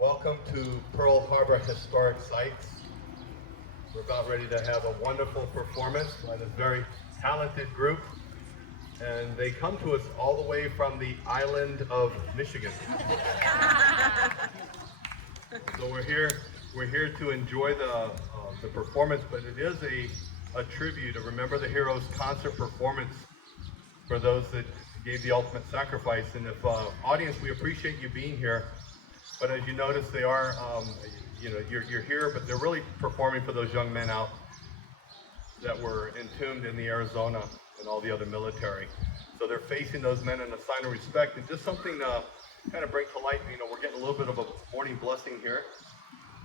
Welcome to Pearl Harbor Historic Sites. We're about ready to have a wonderful performance by this very talented group. And they come to us all the way from the island of Michigan. So we're here to enjoy the performance, but it is a tribute, a Remember the Heroes concert performance for those that gave the ultimate sacrifice. And if audience, we appreciate you being here. But as you notice, they are, you're here, but they're really performing for those young men out that were entombed in the Arizona and all the other military. So they're facing those men in a sign of respect, and just something to kind of bring to light. We're getting a little bit of a morning blessing here,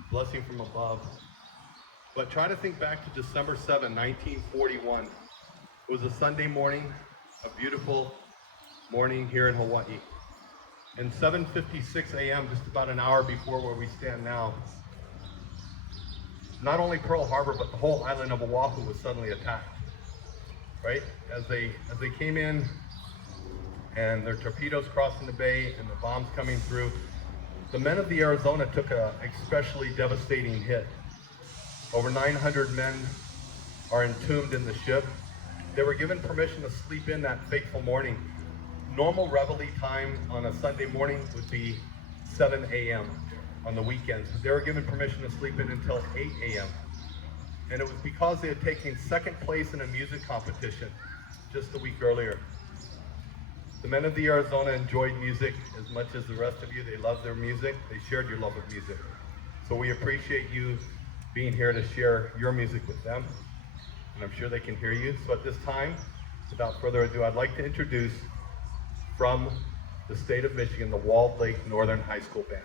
blessing from above. But try to think back to December 7, 1941. It was a Sunday morning, a beautiful morning here in Hawaii. And 7:56 a.m., just about an hour before where we stand now, not only Pearl Harbor, but the whole island of Oahu was suddenly attacked, right? As they came in, and their torpedoes crossing the bay and the bombs coming through, the men of the Arizona took a especially devastating hit. Over 900 men are entombed in the ship. They were given permission to sleep in that fateful morning. Normal reveille time on a Sunday morning would be 7 a.m. on the weekends. They were given permission to sleep in until 8 a.m. And it was because they had taken second place in a music competition just a week earlier. The men of the Arizona enjoyed music as much as the rest of you. They loved their music. They shared your love of music. So we appreciate you being here to share your music with them. And I'm sure they can hear you. So at this time, without further ado, I'd like to introduce from the state of Michigan, the Walled Lake Northern High School Band.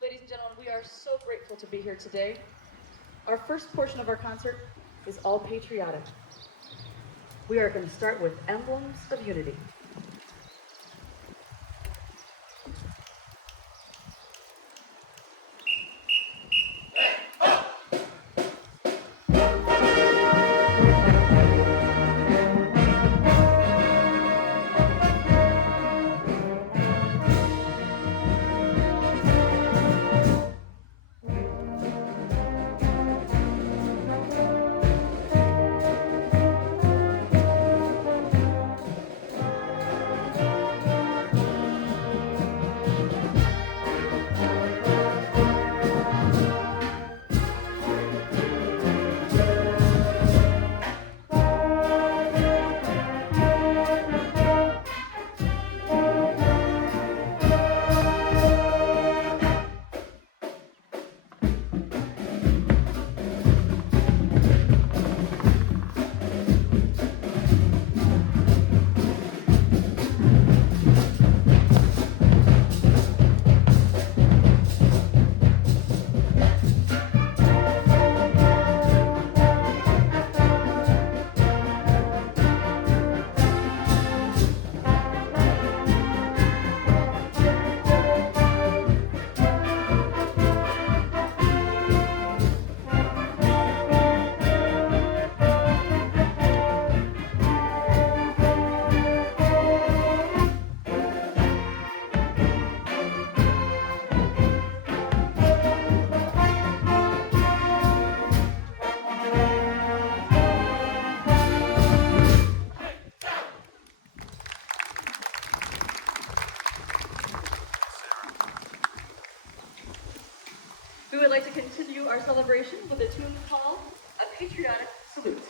Ladies and gentlemen, we are so grateful to be here today. Our first portion of our concert is all patriotic. We are going to start with Emblems of Unity. We would like to continue our celebration with a tune called A Patriotic Salute.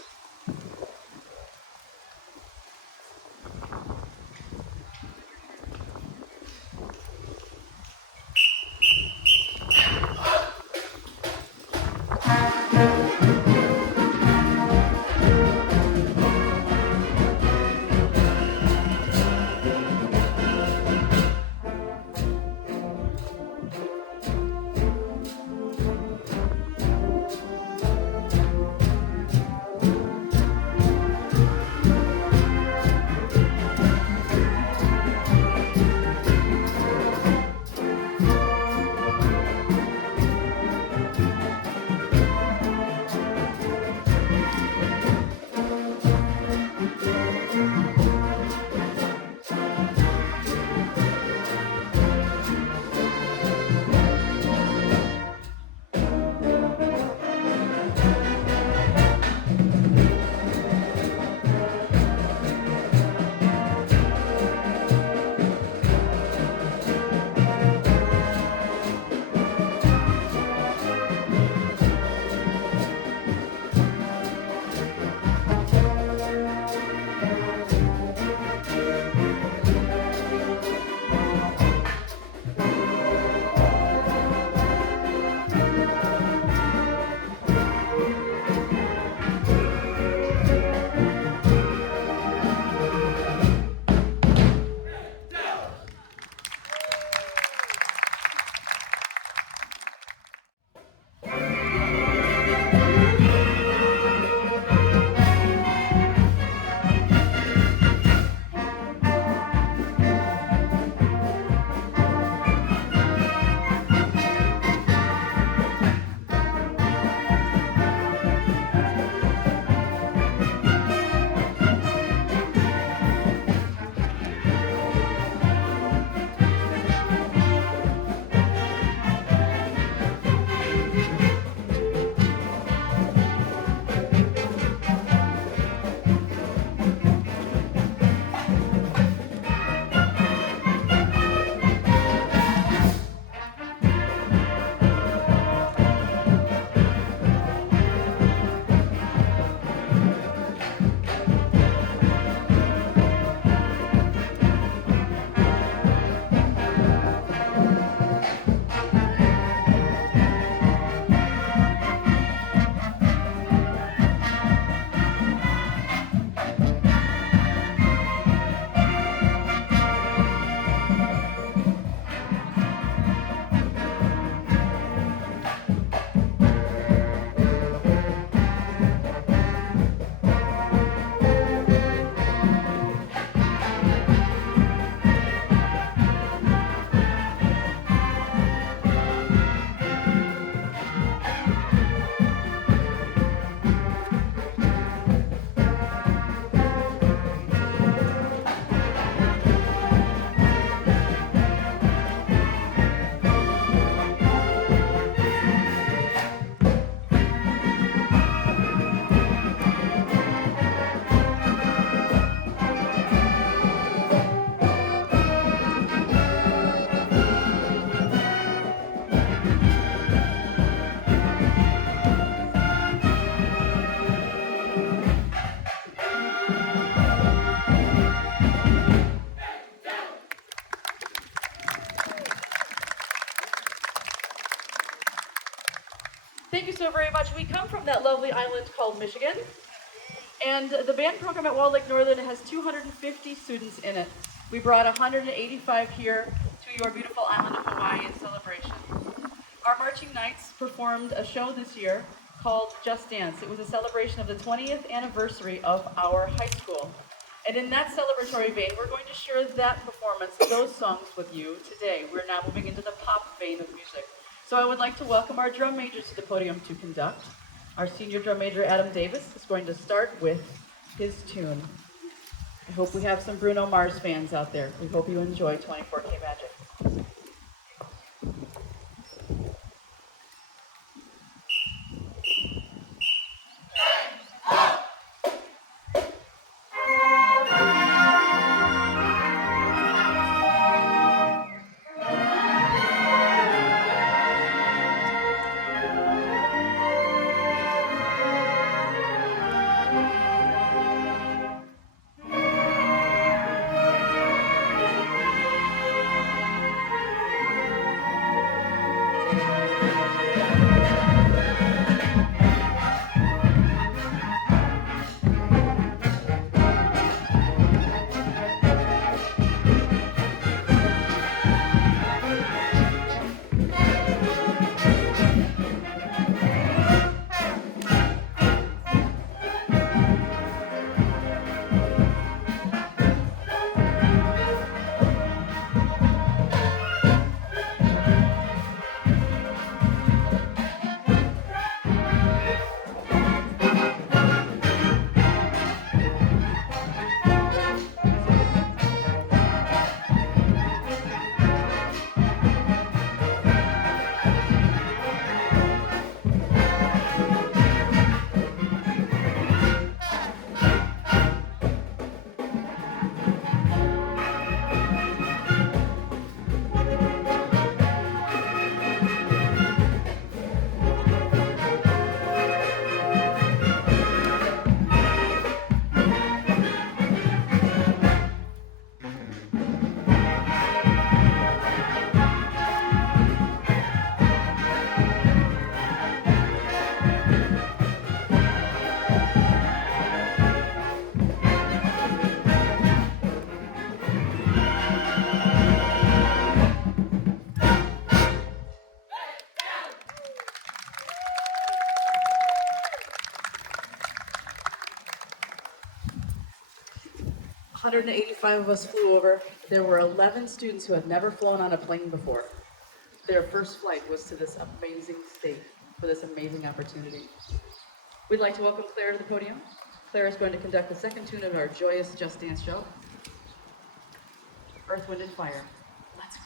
Thank you so very much. We come from that lovely island called Michigan, and the band program at Walled Lake Northern has 250 students in it. We brought 185 here to your beautiful island of Hawaii in celebration. Our Marching Knights performed a show this year called Just Dance. It was a celebration of the 20th anniversary of our high school. And in that celebratory vein, we're going to share that performance, those songs with you today. We're now moving into the pop vein of music. So I would like to welcome our drum majors to the podium to conduct. Our senior drum major, Adam Davis, is going to start with his tune. I hope we have some Bruno Mars fans out there. We hope you enjoy 24K Magic. One 185 of us flew over. There were 11 students who had never flown on a plane before. Their first flight was to this amazing state for this amazing opportunity. We'd like to welcome Claire to the podium. Claire is going to conduct the second tune of our joyous Just Dance show, Earth, Wind, and Fire. Let's go.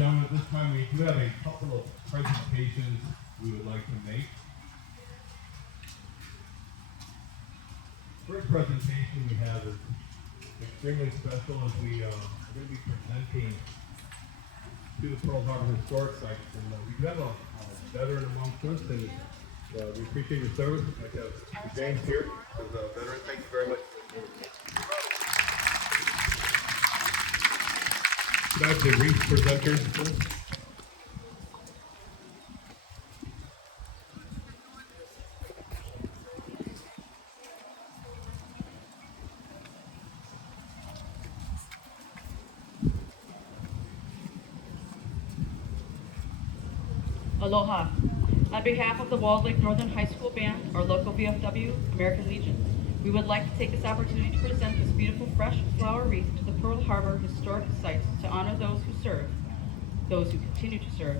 gentlemen, at this time we do have a couple of presentations we would like to make. First presentation we have is extremely special as we are going to be presenting to the Pearl Harbor Historic Sites. And we do have a veteran amongst us, and we appreciate your service. I'd like to have James here as a veteran. Thank you very much. Could I have the wreath presenters, please? Aloha. On behalf of the Walled Lake Northern High School Band, our local VFW, American Legion, we would like to take this opportunity to present this beautiful fresh flower wreath to the Pearl Harbor Historic Sites to honor those who serve, those who continue to serve,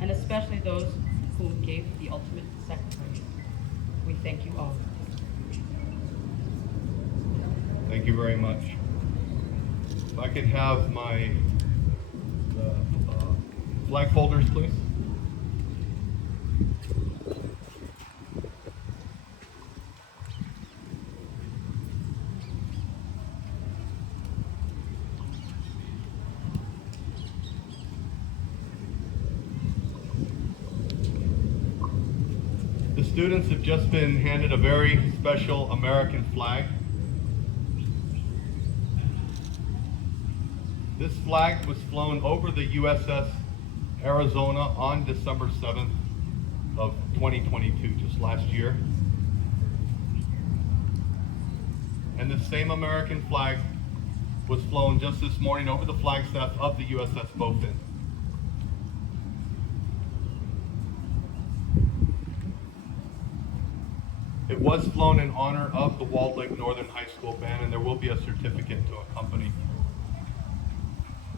and especially those who gave the ultimate sacrifice. We thank you all. Thank you very much. If I could have my flag folders, please. The students have just been handed a very special American flag. This flag was flown over the USS Arizona on December 7th of 2022, just last year. And the same American flag was flown just this morning over the flagstaff of the USS Bowfin. It was flown in honor of the Walled Lake Northern High School Band, and there will be a certificate to accompany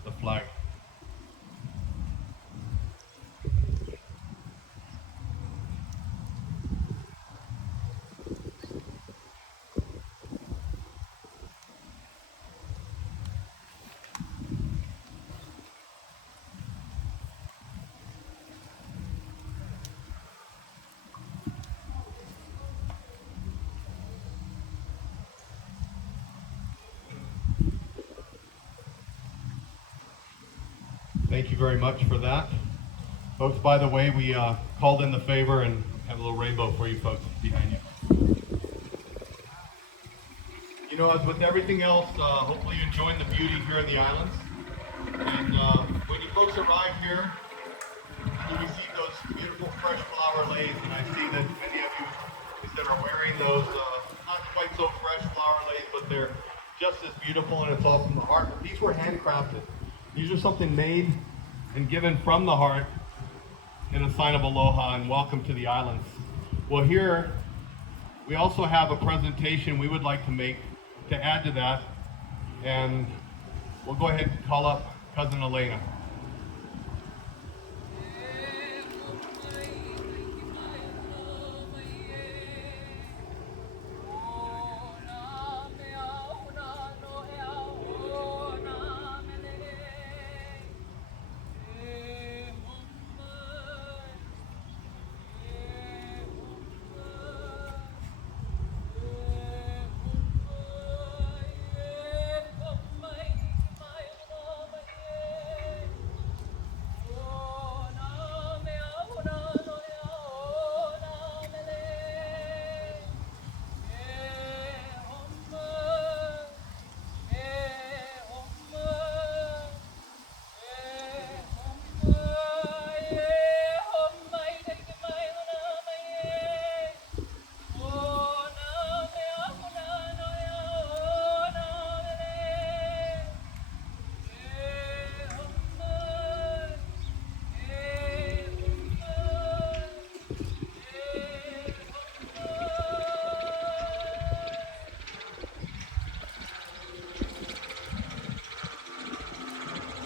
the flag. Thank you very much for that. Folks, by the way, we called in the favor and have a little rainbow for you folks behind you. You know, as with everything else, hopefully you're enjoying the beauty here in the islands. And when you folks arrive here, you will see those beautiful fresh flower lays, and I see that many of you that are wearing those not quite so fresh flower lays, but they're just as beautiful, and it's all from the heart. But these were handcrafted. These are something made and given from the heart in a sign of aloha and welcome to the islands. Well, here we also have a presentation we would like to make to add to that, and we'll go ahead and call up Cousin Elena.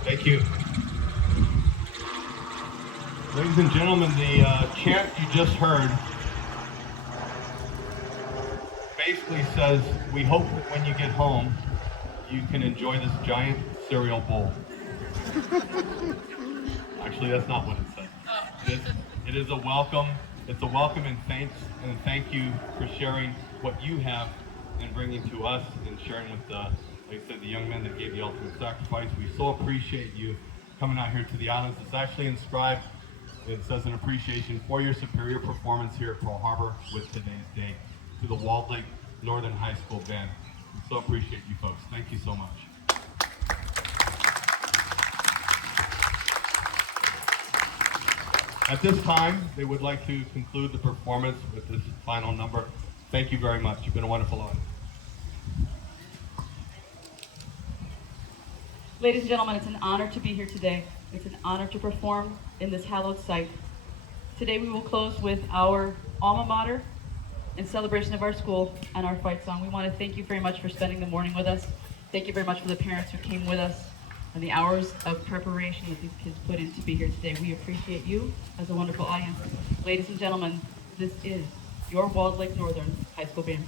Thank you. Ladies and gentlemen, the chant you just heard basically says, we hope that when you get home, you can enjoy this giant cereal bowl. Actually, that's not what it says. It is a welcome. It's a welcome and thank you for sharing what you have and bringing to us and sharing with the, like I said, the young men that gave the ultimate sacrifice. We so appreciate you coming out here to the islands. It's actually inscribed. It says an appreciation for your superior performance here at Pearl Harbor with today's day to the Walled Lake Northern High School Band. We so appreciate you folks. Thank you so much. At this time, they would like to conclude the performance with this final number. Thank you very much. You've been a wonderful audience. Ladies and gentlemen, it's an honor to be here today. It's an honor to perform in this hallowed site. Today we will close with our alma mater in celebration of our school and our fight song. We want to thank you very much for spending the morning with us. Thank you very much for the parents who came with us and the hours of preparation that these kids put in to be here today. We appreciate you as a wonderful audience. Ladies and gentlemen, this is your Walled Lake Northern High School Band.